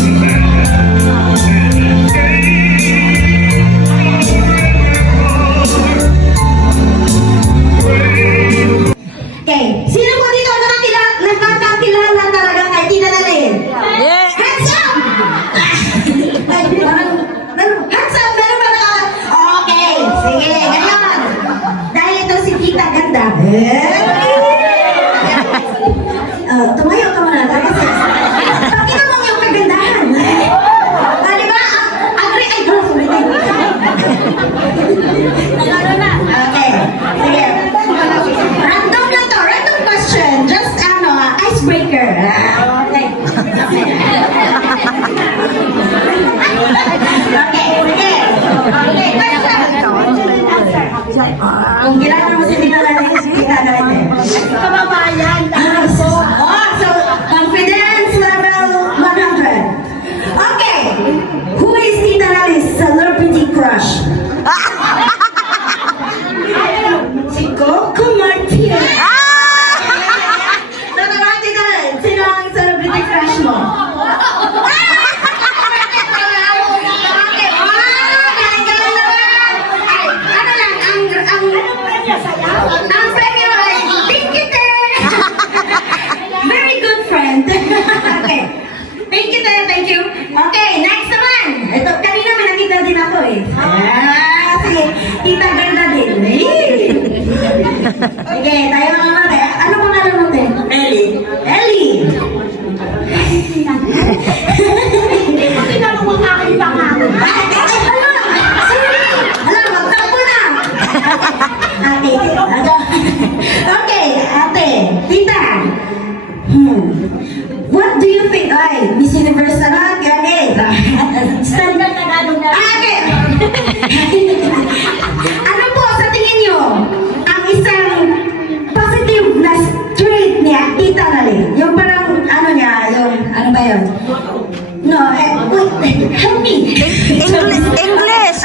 Okay, sino po dito nagkakilala talaga kay Tita Nalin? Yes! Hands up! Ay, hands up, meron ba na? Okay, sige, ganyan. Dahil ito si Tita Ganda. Tumayo ka muna. Kasi, pakita mo yung kagandahan. Di ba? Agree, ay, girl, sorry. Okay, sige. Random lang to, random question. Just, icebreaker. Okay. Okay, sige. Okay, question. Kung kilala mo si Tita Nalin, Tita Nalin. Kababayan! So, confidence level 100. Okay, who is Tita Nalin's celebrity crush? Si Coco Martin. Tatawa, Tita Nalin, sino ang celebrity crush mo? Ang premyo ay thank you, Te. Very good friend. Okay. Thank you, Te. Thank you. Okay, next naman. Ito, kanina may nakita din ako eh. Sige. Tita Ganda din. Sige, tayo naman Te. Ano pangalan mo, Te? Ellie. Ellie. Hindi ko tinanong ang aking pangalan. Okay, ate, tita. What do you think? Ay, Miss Universe na ganit. Standard Tagalog na. Okay. Ano po sa tingin niyo ang isang positive na trait niya, Tita Nalin? Yung parang, ano ba yun? No, wait, help me. English!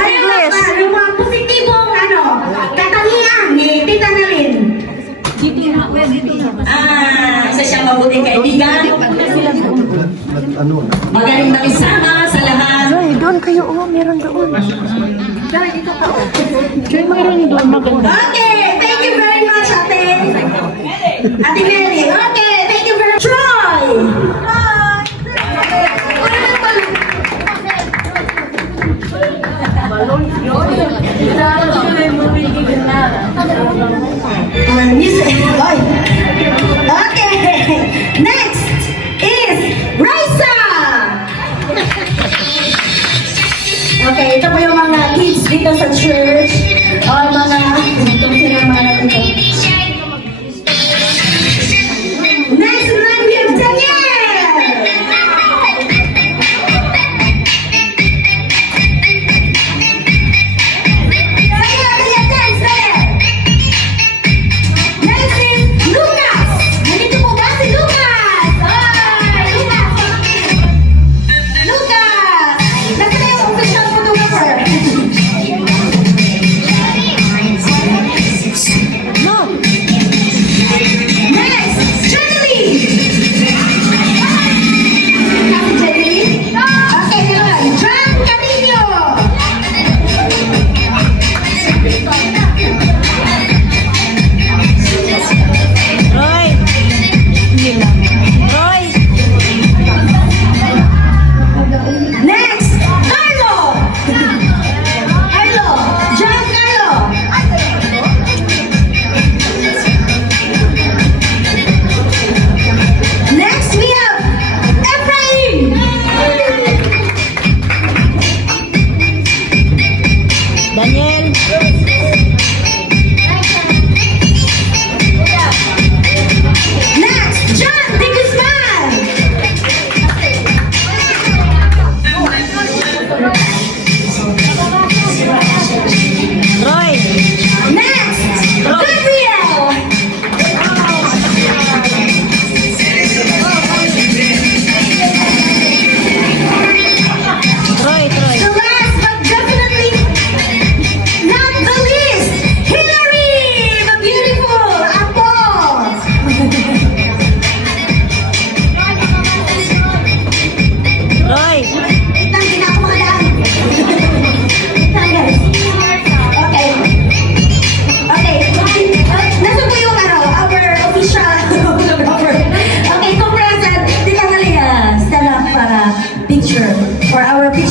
Yung mga positibong, katangian ni Tita Nalin. Isa siyang mabuting kaibigan. Magaling makisama sa lahat. Joy, doon kayo. Meron doon. Joy, dito ka. Joy, meron doon. Maganda. Okay, thank you very much, Ate. Ate Mary. Okay, thank you very much. Troy! Okay, next is Raisa! Okay, ito po yung mga kids dito sa church. O mga, kung sino mga natin ito. Next naman, we have Daniel! Daniel, dance, Daniel! Next is Lucas! Nandito po ba si Lucas? Ay, Lucas! Lucas! Nasaan na yung official photographer?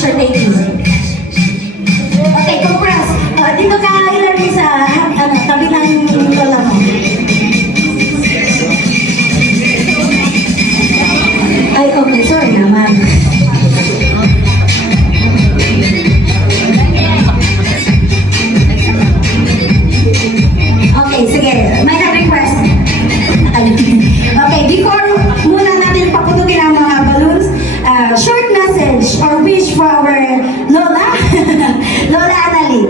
picture taking. Okay, compress. Dito ka ilagay sa tabi ng lola mo. Ay, okay, sorry naman. Okay, sige. May request. Okay, before muna natin paputugin ang mga balloons, short message or wish for our Lola, Lola Annalie.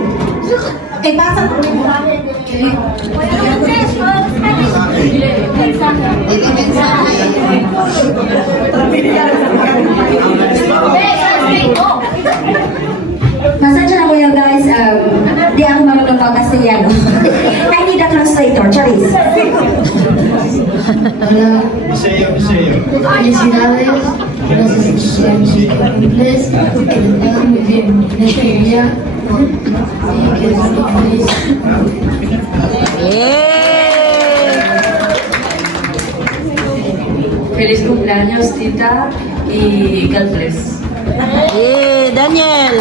Okay, basa po. Pasensya na kuya guys, di ako marunong pag-Castellano. I need a translator, Charis. Hola, felicidades, gracias a sus cumples, que les vaya muy bien en este día y que estén felices. Feliz cumpleaños, tita, y God bless. Daniel.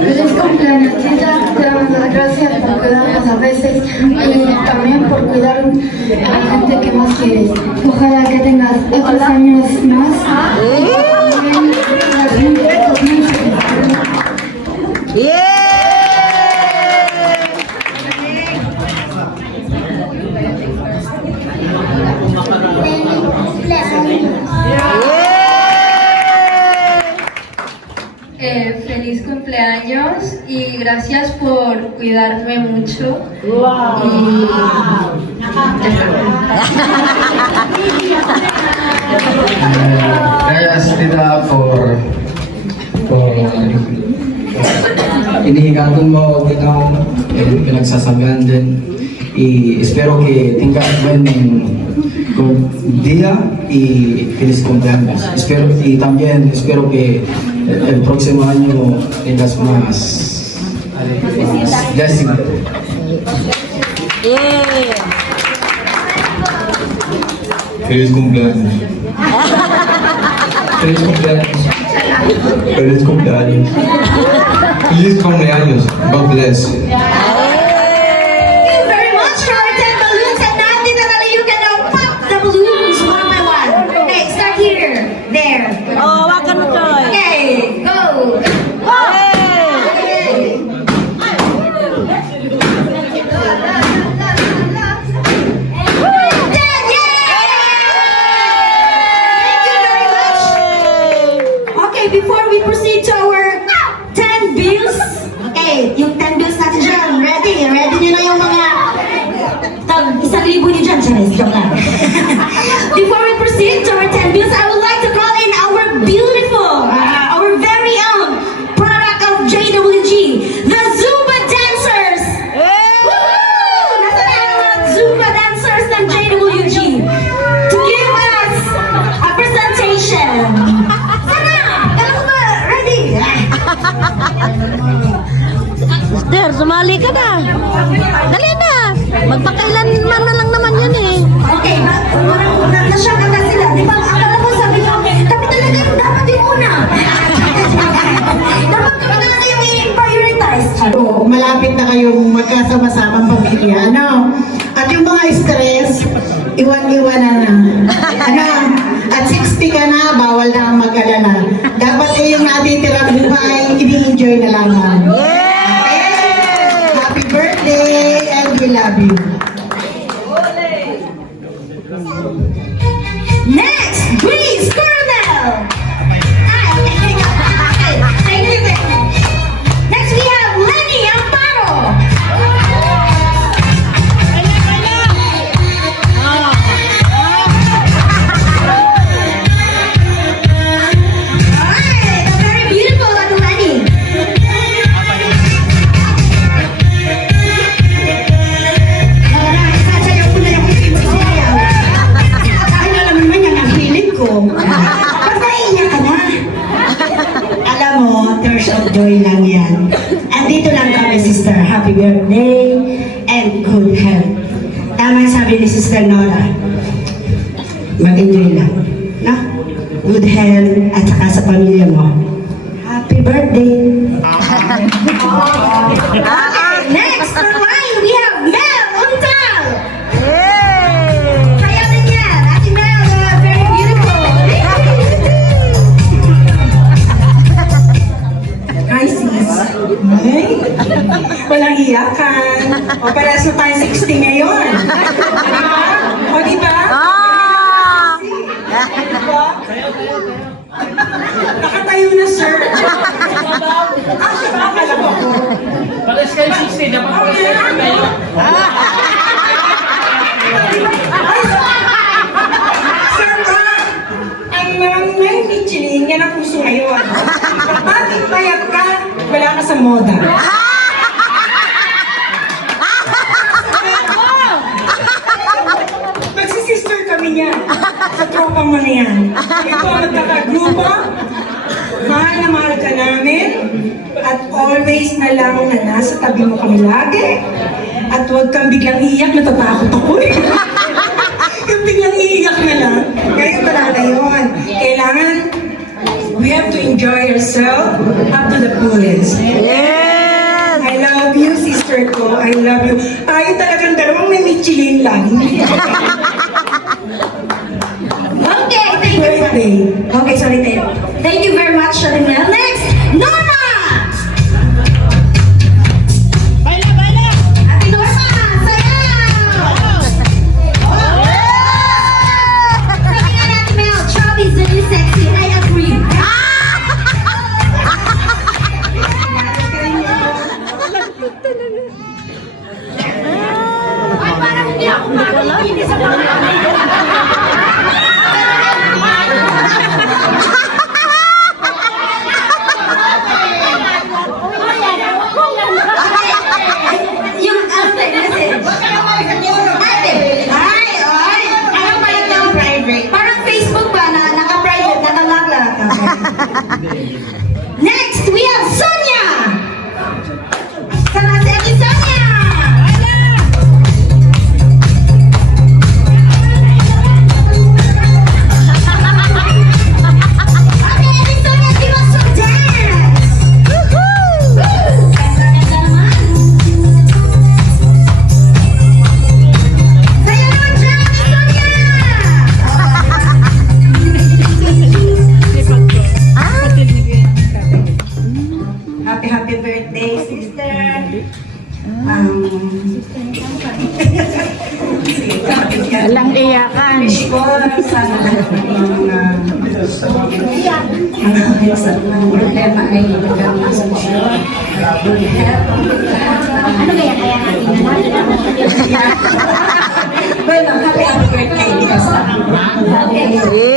Feliz cumpleaños, tita, te damos las gracias por cuidarnos a veces y también por cuidar a la gente que más quieres. Ojalá que tengas otros años más. Feliz cumpleaños y gracias por cuidarme mucho. Y Gracias tita por inihigatong mo tinong pinagsasabihan din. Y espero que tengas buen día y feliz cumpleaños. Y también espero que el próximo año tengas más décimo. Feliz cumpleaños. Feliz cumpleaños. Feliz cumpleaños. Feliz cumpleaños. God bless. Thank you very much for our 10 balloons. And now, Tita Nana, you can now pop the balloons one by one. Okay, start here. There. Oh, wakan mo, Joy. Okay, go. Okay, before we proceed to our 10 bills, okay, yung 10 bills natin dyan, ready nyo na yung mga isang libo nyo dyan, Charis, joke lang. Before we proceed to our 10 bills, I would like to call in our beautiful, our very own product of JWG, the Zumba dancers! Woo! Nasa na ang mga Zumba dancers ng JWG to give us a presentation. Sana! Kala ko ba? Ready? Sister, sumali ka na. Dali na. Magpakailanman na lang naman yan eh. Okay, nasya ka na sila. Di ba? Akala ko sabi ko, kami talaga dapat yung una. Dapat kami talaga yung i-prioritize. Malapit na kayong magkasama-samang pamilya, ano? At yung mga stress, iwan-iwanan na. Ano? At 60 ka na, bawal na ang mag-alala. Dapat yung natitirang buhay, ini-enjoy na lamang. Okay? Happy birthday and we love you. Next, Grease Coronel. Hi. Thank you. Next, we have Lenny Amparo. Alright, the very beautiful Lenny. Alam mo, tears of joy lang yan. Andito lang kami, sister. Happy birthday and good health. Tama sabi ni Sister Nora. Mag-enjoy lang. na? Good health at saka sa pamilya mo. Happy birthday! Okay, next online, we have Mel Untal. Yay! Kaya din yan. Ate Mel, very beautiful. Hi, sis. Ay, walang iyakan. O, parehas na tayo 60 ngayon. O, di ba? Ah! Nakatayo na, sir. Ah, siya ba? Akala ko ako. Pares kayo 60, dapat pares kayo. Sir, ang may Michelin, yan ang puso ngayon. Bakit payag ka? Wala ka sa moda. Magsisister kami niyan. Sa tropa mo na yan. Ito ang nagkakagrupo. Mahal na mahal ka namin. At always na lang na nasa tabi mo kami lagi. At huwag kang biglang iiyak, natatakot ako eh. Yung biglang iiyak na lang. Kaya wala na yun. Kailangan, we have to enjoy yourself up to the fullest. Yes! I love you, sister ko. I love you. Tayo talagang dalawang may Michelin lang. Okay, thank you. Birthday. Okay, sorry, tayo. Thank you very much, Ate Mel. Next, Norma! Ate Norma, sayaw! Sabi nga natin, Mel, chubby is the new sexy. I agree. Ay, parang hindi ako makikinig sa mga yung ano tayo message. Ay, ano pa yung private? Parang Facebook ba na naka-private, naka-lock. Next, we have Sonia! Sana si Ate Sonia! Okay, Ate Sonia, give us some dance! Ganda naman! Sayo naman siya, Ate Sonia! Happy birthday, sister. Walang iyakan. Wish ko sana lahat ng mga problema ay nagkaroon ng solusyon. Ano kaya natin? Well, happy birthday. Okay.